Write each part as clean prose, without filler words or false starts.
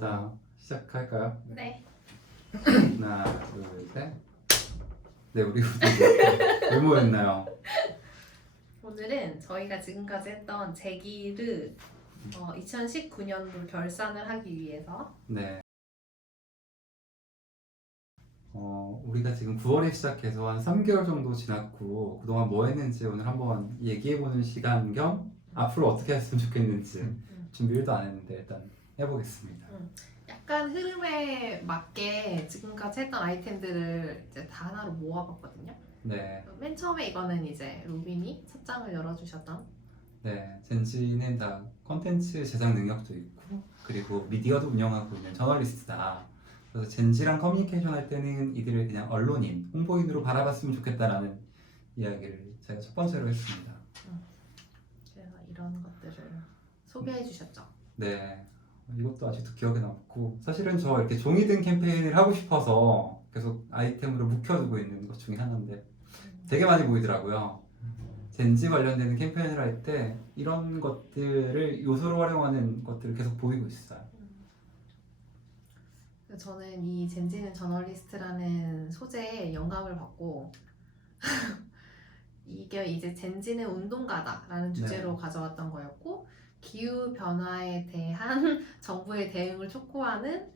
자, 시작할까요? 네. 하나, 둘, 셋. 네, 우리 왜 모였나요? 오늘은 저희가 지금까지 했던 제기를 2019년도 결산을 하기 위해서 네. 우리가 지금 9월에 시작해서 한 3개월 정도 지났고 그동안 뭐 했는지 오늘 한번 얘기해보는 시간 겸 앞으로 어떻게 했으면 좋겠는지 준비를 안 했는데 일단 해보겠습니다. 약간 흐름에 맞게 지금까지 했던 아이템들을 이제 다 하나로 모아봤거든요. 네, 맨 처음에 이거는 이제 로빈이 첫 장을 열어주셨던 네. 젠지는 다 컨텐츠 제작 능력도 있고 그리고 미디어도 운영하고 있는 저널리스트다. 그래서 젠지랑 커뮤니케이션 할 때는 이들을 그냥 언론인, 홍보인으로 바라봤으면 좋겠다라는 이야기를 제가 첫 번째로 했습니다. 그래서 이런 것들을 소개해 주셨죠. 네, 이것도 아직도 기억에 남고 사실은 저 이렇게 종이 든 캠페인을 하고 싶어서 계속 아이템으로 묵혀두고 있는 것 중에 하나인데 되게 많이 보이더라고요. 젠지 관련되는 캠페인을 할 때 이런 것들을 요소로 활용하는 것들을 계속 보이고 있어요. 그래서 저는 이 젠지는 저널리스트라는 소재에 영감을 받고 이게 이제 젠지는 운동가다라는 주제로 가져왔던 거였고 기후 변화에 대한 정부의 대응을 촉구하는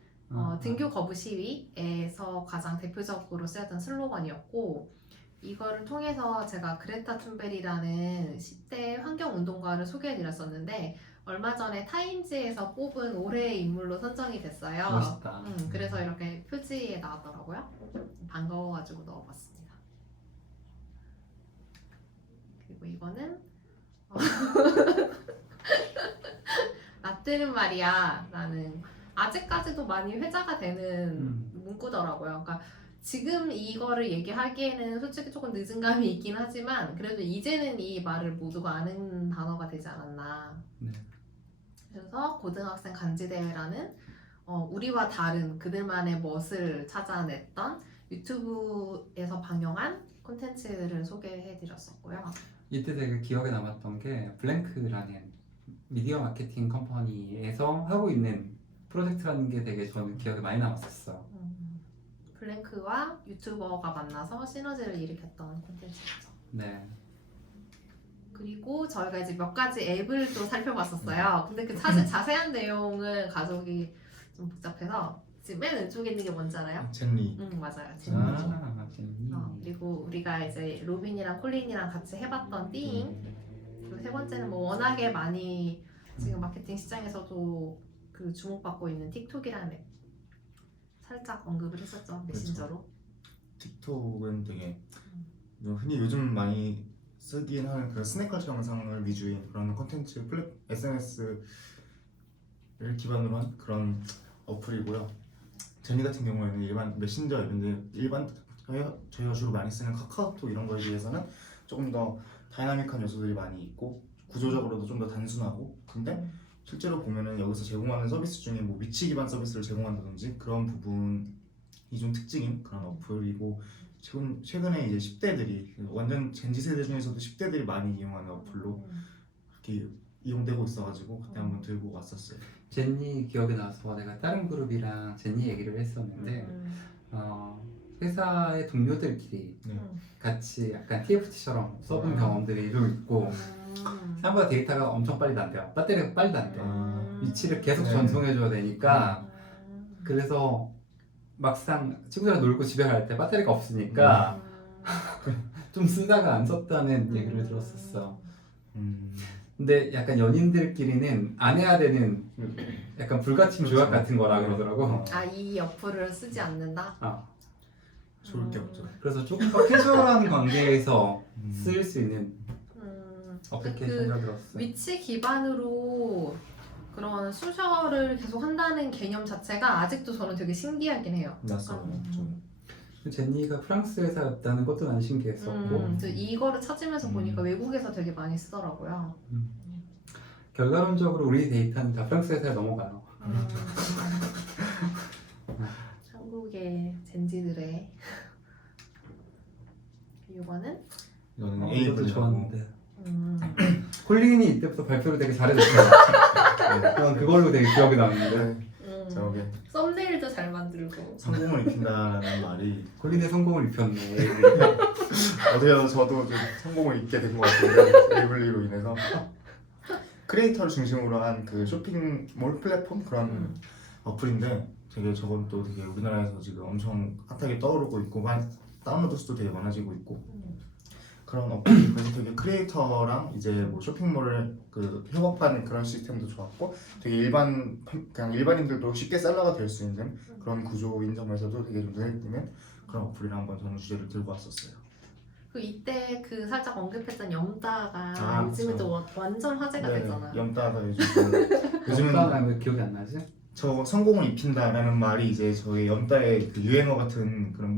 등교 거부 시위에서 가장 대표적으로 쓰였던 슬로건이었고 이거를 통해서 제가 그레타 툰베리라는 10대 환경운동가를 소개해드렸었는데 얼마 전에 타임즈에서 뽑은 올해의 인물로 선정이 됐어요. 멋있다. 그래서 이렇게 표지에 나왔더라고요. 반가워가지고 넣어봤습니다. 그리고 이거는 라떼는 말이야 라는 아직까지도 많이 회자가 되는 문구더라고요. 그러니까 지금 이거를 얘기하기에는 솔직히 조금 늦은 감이 있긴 하지만 그래도 이제는 이 말을 모두가 아는 단어가 되지 않았나. 네. 그래서 고등학생 간지대회라는 우리와 다른 그들만의 멋을 찾아냈던 유튜브에서 방영한 콘텐츠를 소개해드렸었고요. 이때 되게 기억에 남았던 게 블랭크라는 미디어 마케팅 컴퍼니에서 하고 있는 프로젝트라는 게 되게 저는 기억에 많이 남았었어요. 블랭크와 유튜버가 만나서 시너지를 일으켰던 콘텐츠였죠. 네. 그리고 저희가 이제 몇 가지 앱을 또 살펴봤었어요. 근데 그 자세한 내용은 가족이 좀 복잡해서 지금 맨 왼쪽에 있는 게 뭔지 알아요? 젠리. 맞아요. 젠리. 젠니. 그리고 우리가 이제 로빈이랑 콜린이랑 같이 해봤던 띵. 그리고 세 번째는 뭐 워낙에 많이 지금 마케팅 시장에서도 그 주목받고 있는 틱톡이라는 앱. 살짝 언급을 했었죠. 메신저로. 틱톡은 되게 흔히 요즘 많이 쓰긴 하는 그 스낵컬처 영상을 위주인 그런 컨텐츠 SNS를 기반으로 한 그런 어플이고요. 젠리 같은 경우에는 일반 메신저 앱인데 일반 저희가 주로 많이 쓰는 카카오톡 이런 거에 비해서는 조금 더 다이나믹한 요소들이 많이 있고 구조적으로도 좀 더 단순하고 근데 실제로 보면은 여기서 제공하는 서비스 중에 뭐 위치 기반 서비스를 제공한다든지 그런 부분이 좀 특징인 그런 어플이고 최근에 이제 10대들이 완전 젠지 세대 중에서도 10대들이 많이 이용하는 어플로 이렇게 이용되고 있어가지고 그때 한번 들고 왔었어요. 젠니 기억이 나서 내가 다른 그룹이랑 젠니 얘기를 했었는데 회사의 동료들끼리 같이 약간 TFT처럼 써본 경험들이 좀 있고 생각보다 데이터가 엄청 빨리 난대요. 배터리가 빨리 난대. 위치를 계속 전송해줘야 되니까 그래서 막상 친구들이랑 놀고 집에 갈 때 배터리가 없으니까 좀 쓰다가 안 썼다는 얘기를 들었었어. 근데 약간 연인들끼리는 안 해야 되는 약간 불가침 조약 같은 거라 그러더라고. 이 어플을 쓰지 않는다? 좋을 게 없죠. 그래서 조금 더 캐주얼한 관계에서 쓸 수 있는 어플리케이션이라고 들었어요. 위치 기반으로 그런 수셔를 계속 한다는 개념 자체가 아직도 저는 되게 신기하긴 해요. 맞습니다. 젠니가 프랑스 회사였다는 것도 난 신기했었고 이거를 찾으면서 보니까 외국에서 되게 많이 쓰더라고요. 결과론적으로 우리 데이터는 다 프랑스 회사에 넘어가요. 한국의 젠지들의 이거는 이거는 이것도 A 좋았는데 콜린이 이때부터 발표를 되게 잘해줬어요. 그건 그걸로 되게 기억이 남는데 제가 썸네일도 잘 만들고. 성공을 입힌다라는 말이 콜린의 성공을 입혔네. 어떻게 저도 좀 성공을 입게 된 것 같은데 에블리로 인해서 크리에이터를 중심으로 한 그 쇼핑몰 플랫폼 그런 어플인데 되게 저건 또 되게 우리나라에서 지금 엄청 핫하게 떠오르고 있고 다운로드 수도 되게 많아지고 있고 그런 어플이 그래서 되게 크리에이터랑 이제 뭐 쇼핑몰을 그 협업하는 그런 시스템도 좋았고 되게 그냥 일반인들도 쉽게 셀러가 될 수 있는 그런 구조인 점에서도 되게 좀 눈에 띄는 그런 어플이라 한번 저는 주제를 들고 왔었어요. 그 이때 그 살짝 언급했던 염다가 아, 요즘에 그쵸. 또 완전 화제가 됐잖아. 염따가 요즘은 역사가 왜 기억이 안 나지? 저 성공을 입힌다라는 말이 이제 저희 염따의 그 유행어 같은 그런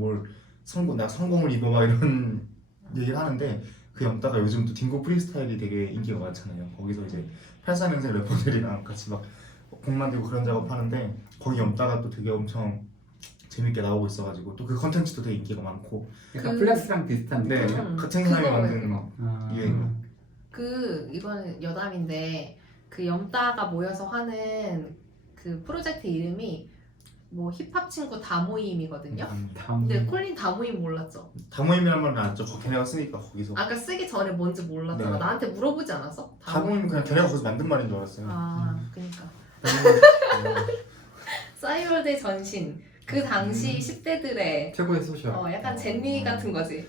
나 성공을 입어봐 이런 얘기를 하는데 그 염따가 요즘 또 딩고 프리스타일이 되게 인기가 많잖아요. 거기서 이제 84년생 래퍼들이랑 같이 막 곡 만들고 그런 작업하는데 거기 염따가 또 되게 엄청 재밌게 나오고 있어가지고 또 그 컨텐츠도 되게 인기가 많고 약간 그- 플렉스랑 비슷한 네 느낌. 같은 사람이 그거 만든 그거. 유행어. 이거는 여담인데 그 염따가 모여서 하는 그 프로젝트 이름이 뭐 힙합 친구 다모임이거든요. 근데 콜린 다모임 몰랐죠? 다모임이란 말은 알았죠. 걔네가 쓰니까 거기서 아까 쓰기 전에 뭔지 몰랐잖아. 네. 나한테 물어보지 않았어? 다모임 그냥 걔네가 거기서 만든 말인 줄 알았어요. 아, 그니까. 네. 싸이월드의 전신. 그 당시 10대들의 최고의 소셜. 약간 젠니 같은 거지.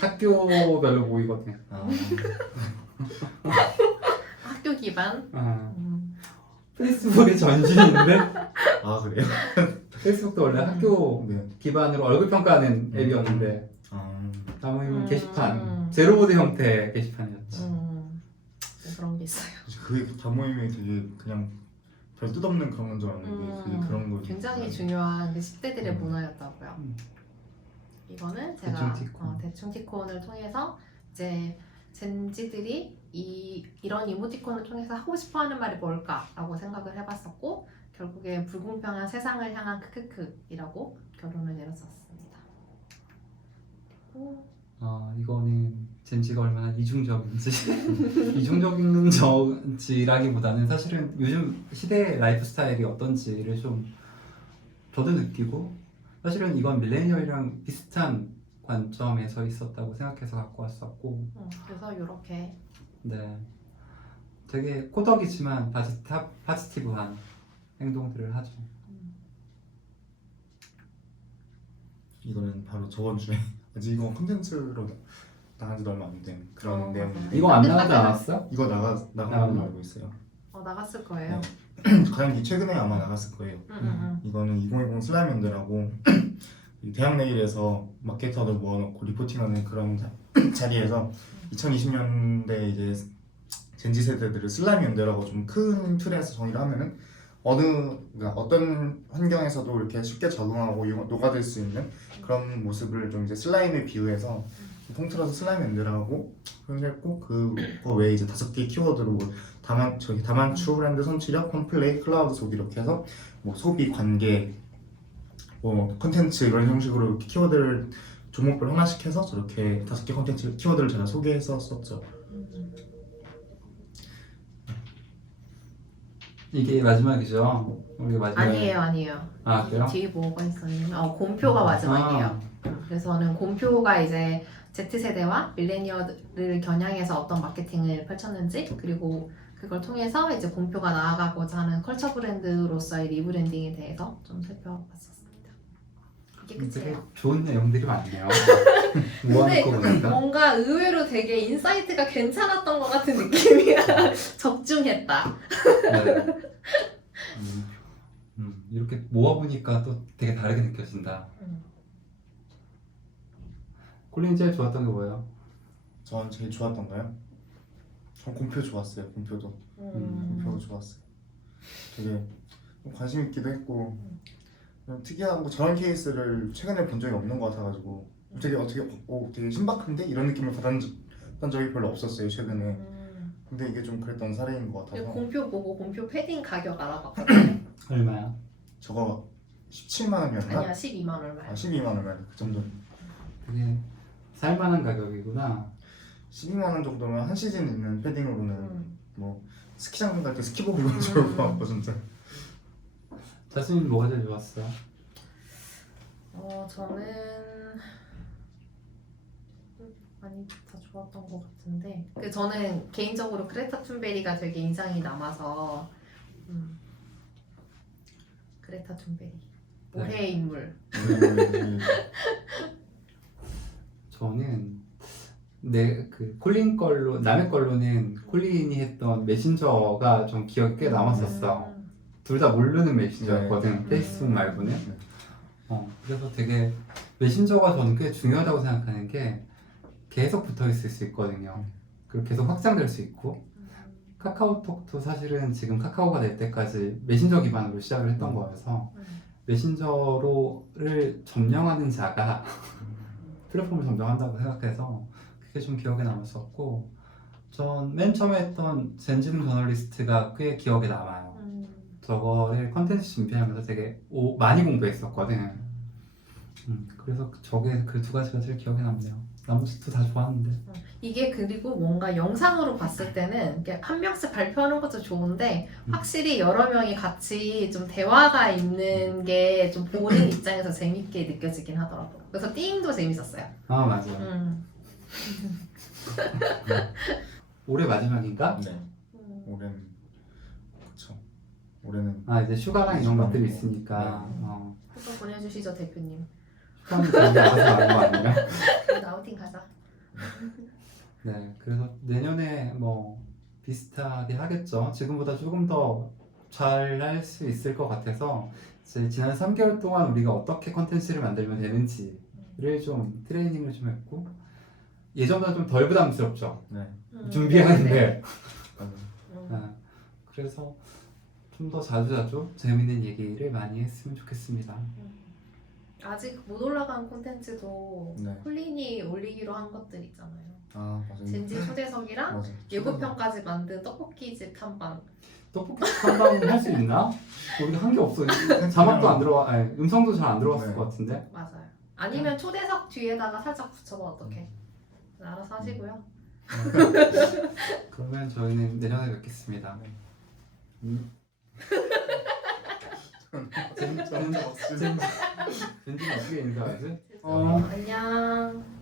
학교별로 모이거든. 아, 학교 기반. 아. 음. 페이스북의 전신인데 아 그래요? 페이스북도 원래 학교 네. 기반으로 얼굴 평가하는 앱이었는데 아, 다모임은 게시판 음. 제로보드 형태의 게시판이었지. 그런 게 있어요. 그게 다모임이 되게 그냥 별 뜻없는 그런 건 줄 알았는데 그게 그런 거 굉장히 중요한 그 10대들의 문화였다고요. 음. 이거는 제가 대충 티콘. 대충 티콘을 통해서 이제 젠지들이 이런 이모티콘을 통해서 하고 싶어하는 말이 뭘까라고 생각을 해봤었고 결국에 불공평한 세상을 향한 크크크이라고 결론을 내렸었습니다. 그리고 이거는 젠지가 얼마나 이중적인지 이중적인지라기보다는 사실은 요즘 시대의 라이프 스타일이 어떤지를 좀 저도 느끼고 사실은 이건 밀레니얼이랑 비슷한 관점에서 있었다고 생각해서 갖고 왔었고 그래서 이렇게 네 되게 코덕이지만 파지티브한 행동들을 하죠. 이거는 바로 저번 주에 아직 이거 콘텐츠로 나간 지도 얼마 안 된 그런 내용인데 이거 안 나가지 않았어? 이거 나간 걸로 알고 있어요. 나갔을 거예요. 가장 최근에 아마 나갔을 거예요. 음. 이거는 2020 슬라임 연대라고 대학 내일에서 마케터들 모아놓고 리포팅하는 그런 자리에서 2020년대 이제 젠지 세대들을 슬라임 연대라고 좀 큰 틀에서 정의를 하면은 그러니까 어떤 환경에서도 이렇게 쉽게 적응하고 녹아들 수 있는 그런 모습을 좀 이제 슬라임에 비유해서 통틀어서 슬라임 연대라고 표현했고 그거 외에 이제 5개의 키워드로 뭐 다만추, 브랜드 선취력, 컴플레이, 클라우드 소비 이렇게 해서 뭐 소비, 관계, 뭐 컨텐츠 이런 형식으로 이렇게 키워드를 종목별 하나씩 해서 저렇게 5개 컨텐츠 키워드를 제가 소개했었죠. 이게 마지막이죠? 우리 마지막 아니에요. 아 그래요? 뒤에 뭐가 있었냐면 곰표가 마지막이에요. 그래서 저는 곰표가 이제 Z세대와 밀레니얼을 겨냥해서 어떤 마케팅을 펼쳤는지 그리고 그걸 통해서 이제 곰표가 나아가고자 하는 컬처 브랜드로서의 리브랜딩에 대해서 좀 살펴봤었습니다. 이게 되게 끝이에요. 좋은 내용들이 많네요. 근데 모아놓고 보니까 뭔가 의외로 되게 인사이트가 괜찮았던 것 같은 느낌이야. 적중했다. 네. 이렇게 모아보니까 또 되게 다르게 느껴진다. 콜린 제일 좋았던 게 뭐예요? 전 제일 좋았던가요? 전 곰표 좋았어요. 곰표도 좋았어요. 되게 관심 있기도 했고 그냥 특이한 뭐 저런 케이스를 최근에 본 적이 없는 것 같아가지고 되게 신박한데 이런 느낌을 받았던 적이 별로 없었어요 최근에. 근데 이게 좀 그랬던 사례인 것 같아서. 곰표 보고 곰표 패딩 가격 알아봤거든요. 얼마야? 저거 17만 원이었나? 아니야 12만 얼마야. 12만 원 그 정도. 되게 살만한 가격이구나. 12만 원 정도면 한 시즌 있는 패딩으로는 뭐 스키장 갈 때 스키복 입으면 좋을 것 같고 진짜. 자수님 뭐가 제일 좋았어요? 저는 많이 다 좋았던 것 같은데 저는 개인적으로 그레타 툰베리가 되게 인상이 남아서 그레타 툰베리 올해의 인물. 저는 콜린 걸로 남의 걸로는 콜린이 했던 메신저가 좀 기억에 꽤 남았었어. 둘 다 모르는 메신저였거든. 네. 페이스북 말고는. 그래서 되게 메신저가 저는 꽤 중요하다고 생각하는 게 계속 붙어 있을 수 있거든요. 그리고 계속 확장될 수 있고 카카오톡도 사실은 지금 카카오가 될 때까지 메신저 기반으로 시작을 했던 거여서 메신저를 점령하는 자가 플랫폼을 점령한다고 생각해서 그게 좀 기억에 남았었고 전 맨 처음에 했던 젠지룸 저널리스트가 꽤 기억에 남아요. 저거를 컨텐츠 준비하면서 되게 많이 공부했었거든. 그래서 저게 그 두 가지가 제일 기억에 남네요. 나머지도 다 좋았는데. 이게 그리고 뭔가 영상으로 봤을 때는 이렇게 한 명씩 발표하는 것도 좋은데 확실히 여러 명이 같이 좀 대화가 있는 게 좀 보는 입장에서 재밌게 느껴지긴 하더라고. 그래서 띵도 재밌었어요. 아 맞아요. 올해 마지막인가? 네. 올해는 그쵸. 올해는 이제 휴가랑 이런 것들이 휴가고. 있으니까. 휴가 보내주시죠 대표님. 휴가는 저희 알아서 가는 거 아니에요? 우리 아우팅 가자. 네, 그래서 내년에 뭐 비슷하게 하겠죠. 지금보다 조금 더 잘 할 수 있을 것 같아서 이제 지난 3개월 동안 우리가 어떻게 컨텐츠를 만들면 되는지를 좀 트레이닝을 좀 했고 예전보다 좀 덜 부담스럽죠. 네. 준비하는데. 맞아요. 그래서 좀 더 자주자주 재밌는 얘기를 많이 했으면 좋겠습니다. 아직 못 올라간 콘텐츠도 네. 콜린이 올리기로 한 것들 있잖아요. 아 맞아요. 젠지 초대석이랑 맞아. 예고편까지 만든 떡볶이집 탐방. 떡볶이 탐방 할 수 있나? 우리가 한 게 없어. 자막도 안 들어와, 음성도 잘 안 들어왔을 네. 것 같은데. 맞아요. 아니면 초대석 뒤에다가 살짝 붙여봐 어떡해. 알아서 하시고요. 그러면 저희는 내년에 뵙겠습니다. 젠지는 어떻게 인사하지? 안녕.